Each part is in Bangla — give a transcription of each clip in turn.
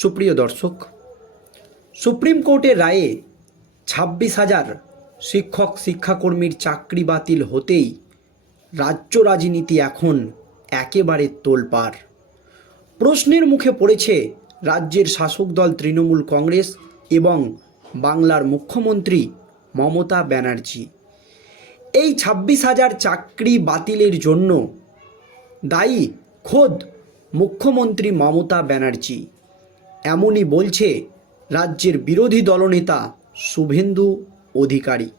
সুপ্রিয় দর্শক, সুপ্রিম কোর্টের রায়ে ছাব্বিশ হাজার শিক্ষক শিক্ষাকর্মীর চাকরি বাতিল হতেই রাজ্য রাজনীতি এখন একেবারে তোলপাড়। প্রশ্নের মুখে পড়েছে রাজ্যের শাসক দল তৃণমূল কংগ্রেস এবং বাংলার মুখ্যমন্ত্রী মমতা ব্যানার্জি। এই ছাব্বিশ হাজার চাকরি বাতিলের জন্য দায়ী খোদ মুখ্যমন্ত্রী মমতা ব্যানার্জি। এমনই বলছে রাজ্যের বিরোধী দলনেতা শুভেন্দু অধিকারী।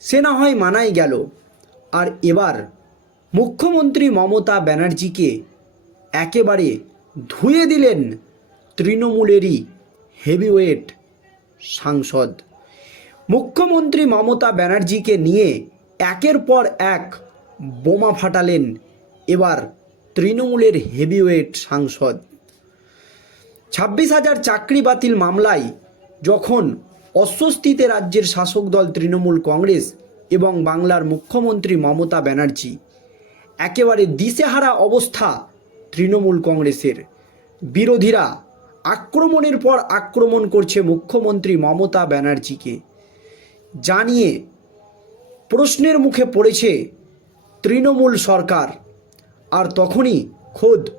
সে না হয় মানাই গেল। আর এবার মুখ্যমন্ত্রী মমতা ব্যানার্জিকে একেবারে ধুয়ে দিলেন তৃণমূলেরই হেভিওয়েট সাংসদ। মুখ্যমন্ত্রী মমতা ব্যানার্জিকে নিয়ে একের পর এক বোমা ফাটালেন এবার তৃণমূলের হেভিওয়েট সাংসদ। ছাব্বিশ হাজার চাকরি বাতিল মামলায় যখন অস্বস্তিতে রাজ্যের শাসক দল তৃণমূল কংগ্রেস এবং বাংলার মুখ্যমন্ত্রী মমতা ব্যানার্জি। একেবারে দিশেহারা অবস্থা তৃণমূল কংগ্রেসের। বিরোধীরা আক্রমণের পর আক্রমণ করছে মুখ্যমন্ত্রী মমতা ব্যানার্জিকে। জানিয়ে প্রশ্নের মুখে পড়েছে তৃণমূল সরকার। আর তখনই খোদ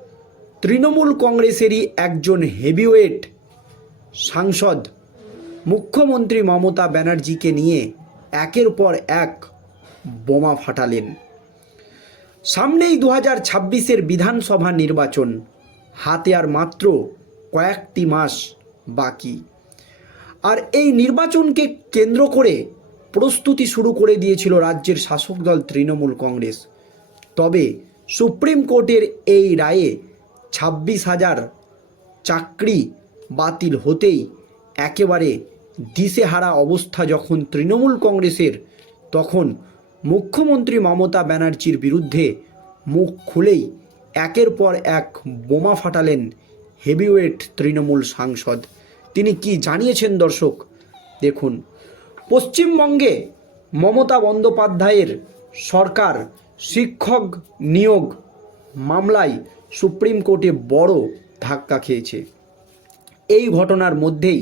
তৃণমূল কংগ্রেসেরই একজন হেভিওয়েট সাংসদ, মুখ্যমন্ত্রী মমতা ব্যানার্জিকে নিয়ে একের পর এক বোমা ফাটালেন। সামনেই দু হাজার ছাব্বিশের বিধানসভা নির্বাচন, হাতে আর মাত্র কয়েকটি মাস বাকি। আর এই নির্বাচনকে কেন্দ্র করে প্রস্তুতি শুরু করে দিয়েছিল রাজ্যের শাসক দল তৃণমূল কংগ্রেস। তবে সুপ্রিম কোর্টের এই রায়ে ছাব্বিশ হাজার চাকরি বাতিল হতেই একেবারে দিশেহারা অবস্থা যখন তৃণমূল কংগ্রেসের, তখন মুখ্যমন্ত্রী মমতা ব্যানার্জির বিরুদ্ধে মুখ খুলেই একের পর এক বোমা ফাটালেন হেভিওয়েট তৃণমূল সাংসদ। তিনি কি জানিয়েছেন দর্শক? দেখুন, পশ্চিমবঙ্গে মমতা বন্দ্যোপাধ্যায়ের সরকার শিক্ষক নিয়োগ মামলায় সুপ্রিম কোর্টে বড় ধাক্কা খেয়েছে। এই ঘটনার মধ্যেই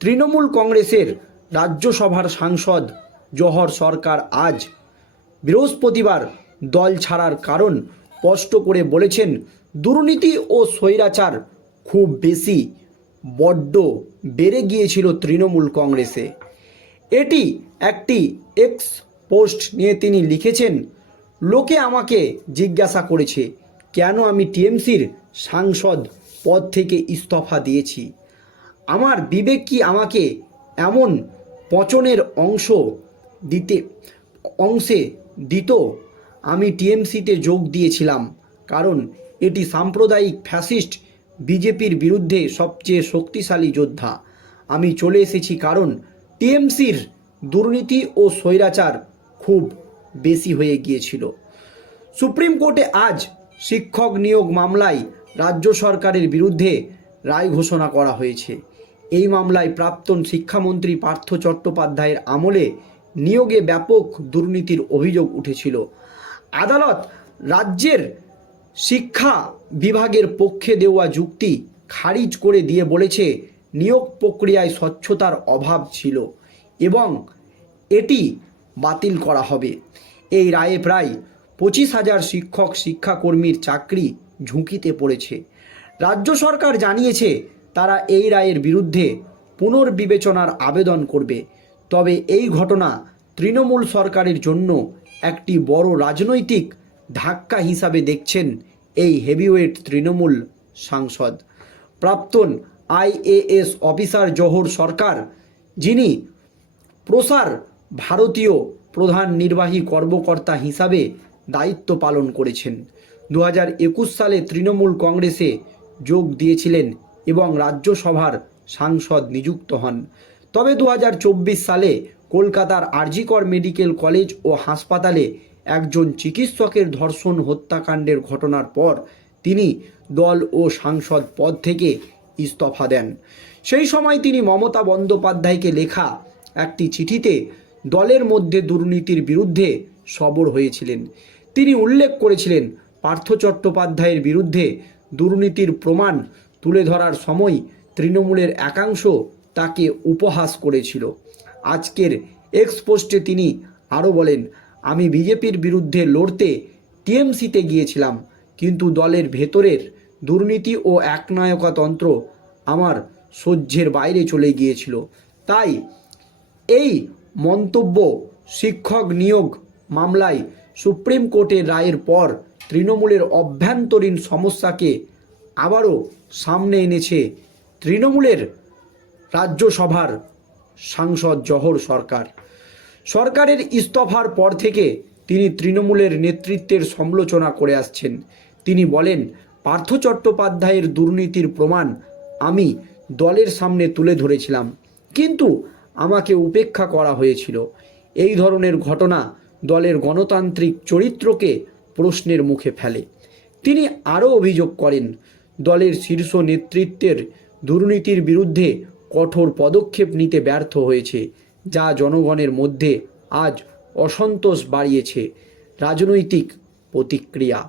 তৃণমূল কংগ্রেসের রাজ্যসভার সাংসদ জহর সরকার আজ বৃহস্পতিবার দল ছাড়ার কারণ স্পষ্ট করে বলেছেন, দুর্নীতি ও স্বৈরাচার খুব বেশি বড্ড বেড়ে গিয়েছিল তৃণমূল কংগ্রেসে। এটি একটি এক্স পোস্ট নিয়ে তিনি লিখেছেন, লোকে আমাকে জিজ্ঞাসা করেছে কেন আমি টিএমসির সাংসদ পদ থেকে ইস্তফা দিয়েছি? আমার বিবেক কি আমাকে এমন পচনের অংশ দিতে, অংশে দিত? আমি টিএমসিতে যোগ দিয়েছিলাম, কারণ এটি সাম্প্রদায়িক ফ্যাসিস্ট বিজেপির বিরুদ্ধে সবচেয়ে শক্তিশালী যোদ্ধা। আমি চলে এসেছি কারণ টিএমসির দুর্নীতি ও স্বৈরাচার খুব বেশি হয়ে গিয়েছিল। সুপ্রিম কোর্টে আজ শিক্ষক নিয়োগ মামলায় রাজ্য সরকারের বিরুদ্ধে রায় ঘোষণা করা হয়েছে। এই মামলায় প্রাক্তন শিক্ষামন্ত্রী পার্থ চট্টোপাধ্যায়ের আমলে নিয়োগে ব্যাপক দুর্নীতির অভিযোগ উঠেছিল। আদালত রাজ্যের শিক্ষা বিভাগের পক্ষে দেওয়া যুক্তি খারিজ করে দিয়ে বলেছে, নিয়োগ প্রক্রিয়ায় স্বচ্ছতার অভাব ছিল এবং এটি বাতিল করা হবে। এই রায়ে প্রায় পঁচিশ হাজার শিক্ষক, শিক্ষাকর্মীর চাকরি ঝুঁকিতে পড়েছে। রাজ্য সরকার জানিয়েছে, তারা এই রায়ের বিরুদ্ধে পুনর্বিবেচনার আবেদন করবে। তবে এই ঘটনা তৃণমূল সরকারের জন্য একটি বড় রাজনৈতিক ধাক্কা হিসাবে দেখছেন এই হেভিওয়েট তৃণমূল সাংসদ। প্রাক্তন আইএএস অফিসার জহর সরকার, যিনি প্রসার ভারতীয় প্রধান নির্বাহী কর্মকর্তা হিসাবে দায়িত্ব পালন করেছেন। দু হাজার একুশ সালে তৃণমূল কংগ্রেসে যোগ দিয়েছিলেন এবং রাজ্যসভার সাংসদ নিযুক্ত হন। তবে দু হাজার চব্বিশ সালে কলকাতার আরজিকর মেডিকেল কলেজ ও হাসপাতালে একজন চিকিৎসকের ধর্ষণ হত্যাকাণ্ডের ঘটনার পর তিনি দল ও সাংসদ পদ থেকে ইস্তফা দেন। সেই সময় তিনি মমতা বন্দ্যোপাধ্যায়কে লেখা একটি চিঠিতে দলের মধ্যে দুর্নীতির বিরুদ্ধে সবর হয়েছিলেন। তিনি উল্লেখ করেছিলেন পার্থ চট্টোপাধ্যায়ের বিরুদ্ধে দুর্নীতির প্রমাণ তুলে ধরার সময় তৃণমূলের একাংশ তাকে উপহাস করেছিল। আজকের এক্স পোস্টে তিনি আরও বলেন, আমি বিজেপির বিরুদ্ধে লড়তে টিএমসিতে গিয়েছিলাম, কিন্তু দলের ভেতরের দুর্নীতি ও একনায়কতন্ত্র আমার সহ্যের বাইরে চলে গিয়েছিল। তাই এই মন্তব্য শিক্ষক নিয়োগ মামলায় সুপ্রিম কোর্টের রায়ের পর তৃণমূলের অভ্যন্তরীণ সমস্যাকে আবারও সামনে এনেছে তৃণমূলের রাজ্যসভার সাংসদ জহর সরকার। সরকারের ইস্তফার পর থেকে তিনি তৃণমূলের নেতৃত্বের সমালোচনা করে আসছেন। তিনি বলেন, পার্থ চট্টোপাধ্যায়ের দুর্নীতির প্রমাণ আমি দলের সামনে তুলে ধরেছিলাম। কিন্তু আমাকে উপেক্ষা করা হয়েছিল। এই ধরনের ঘটনা দলের গণতান্ত্রিক চরিত্রকে প্রশ্নের মুখে ফেলে। তিনি আরও অভিযোগ করেন, দলের শীর্ষ নেতৃত্বের দুর্নীতির বিরুদ্ধে কঠোর পদক্ষেপ নিতে ব্যর্থ হয়েছে, যা জনগণের মধ্যে আজ অসন্তোষ বাড়িয়েছে। রাজনৈতিক প্রতিক্রিয়া।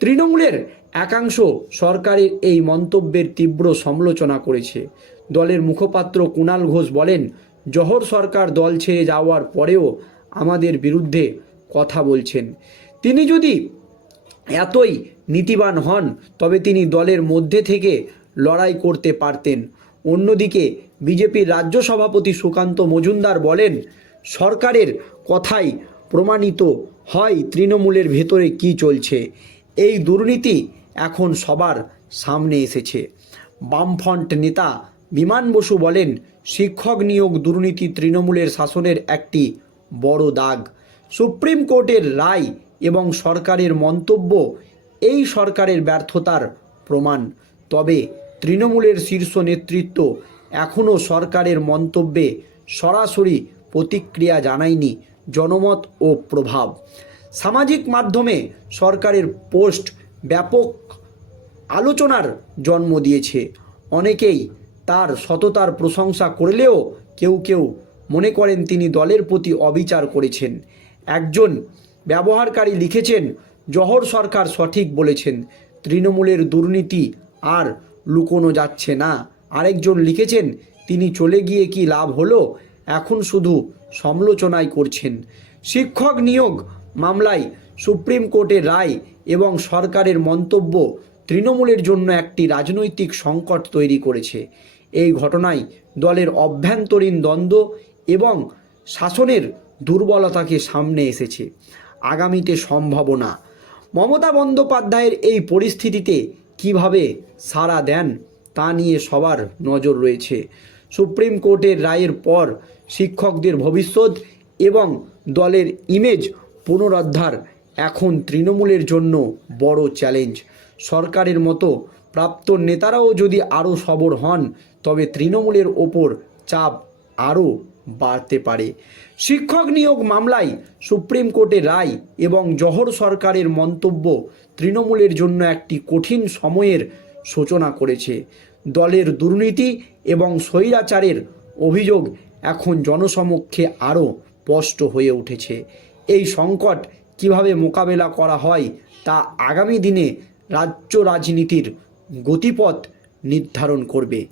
তৃণমূলের একাংশ সরকারের এই মন্তব্যের তীব্র সমালোচনা করেছে। দলের মুখপাত্র কুণাল ঘোষ বলেন, জহর সরকার দল ছেড়ে যাওয়ার পরেও আমাদের বিরুদ্ধে কথা বলছেন। তিনি যদি এতই নীতিবান হন, তবে তিনি দলের মধ্যে থেকে লড়াই করতে পারতেন। অন্যদিকে বিজেপির রাজ্য সভাপতি সুকান্ত মজুমদার বলেন, সরকারের কথাই প্রমাণিত হয় তৃণমূলের ভেতরে কি চলছে। এই দুর্নীতি এখন সবার সামনে এসেছে। বামফ্রন্ট নেতা বিমান বসু বলেন, শিক্ষক নিয়োগ দুর্নীতি তৃণমূলের শাসনের একটি বড় দাগ। সুপ্রিম কোর্টের রায় এবং সরকারের মন্তব্য এই সরকারের ব্যর্থতার প্রমাণ। তবে তৃণমূলের শীর্ষ নেতৃত্ব এখনও সরকারের মন্তব্যে সরাসরি প্রতিক্রিয়া জানায়নি জনমত ও প্রভাব। সামাজিক মাধ্যমে সরকারের পোস্ট ব্যাপক আলোচনার জন্ম দিয়েছে। অনেকেই তার সততার প্রশংসা করলেও কেউ কেউ মনে করেন তিনি দলের প্রতি অবিচার করেছেন। একজন ব্যবহারকারী লিখেছেন, জহর সরকার সঠিক বলেছেন, তৃণমূলের দুর্নীতি আর লুকোনো যাচ্ছে না। আরেকজন লিখেছেন, তিনি চলে গিয়ে কি লাভ হলো? এখন শুধু সমালোচনাই করছেন। শিক্ষক নিয়োগ মামলায় সুপ্রিম কোর্টের রায় এবং সরকারের মন্তব্য তৃণমূলের জন্য একটি রাজনৈতিক সংকট তৈরি করেছে। এই ঘটনায় দলের অভ্যন্তরীণ দ্বন্দ্ব এবং শাসনের দুর্বলতাকে সামনে এসেছে। আগামীতে সম্ভাবনা মমতা বন্দ্যোপাধ্যায়ের এই পরিস্থিতিতে কীভাবে সাড়া দেন, তা নিয়ে সবার নজর রয়েছে। সুপ্রিম কোর্টের রায়ের পর শিক্ষকদের ভবিষ্যৎ এবং দলের ইমেজ পুনরুদ্ধার এখন তৃণমূলের জন্য বড় চ্যালেঞ্জ সরকারের মতো প্রাক্তন নেতারাও যদি আরও সবর হন, তবে তৃণমূলের ওপর চাপ আরও বাড়তে পারে। শিক্ষক নিয়োগ মামলায় সুপ্রিম কোর্টের রায় এবং জহর সরকারের মন্তব্য তৃণমূলের জন্য একটি কঠিন সময়ের সূচনা করেছে। দলের দুর্নীতি এবং স্বৈরাচারের অভিযোগ এখন জনসমক্ষে আরও স্পষ্ট হয়ে উঠেছে। এই সংকট কীভাবে মোকাবেলা করা হয় তা আগামী দিনে রাজ্য রাজনীতির গতিপথ নির্ধারণ করবে।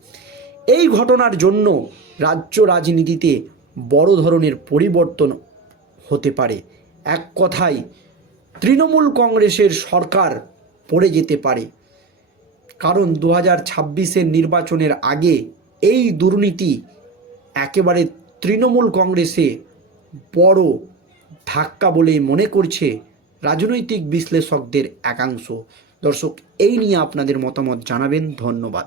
এই ঘটনার জন্য রাজ্য রাজনীতিতে বড় ধরনের পরিবর্তন হতে পারে। এক কথায়, তৃণমূল কংগ্রেসের সরকার পড়ে যেতে পারে। কারণ দু হাজার ছাব্বিশের নির্বাচনের আগে এই দুর্নীতি একেবারে তৃণমূল কংগ্রেসে বড় ধাক্কা বলেই মনে করছে রাজনৈতিক বিশ্লেষকদের একাংশ। দর্শক, এই নিয়ে আপনাদের মতামত জানাবেন। ধন্যবাদ।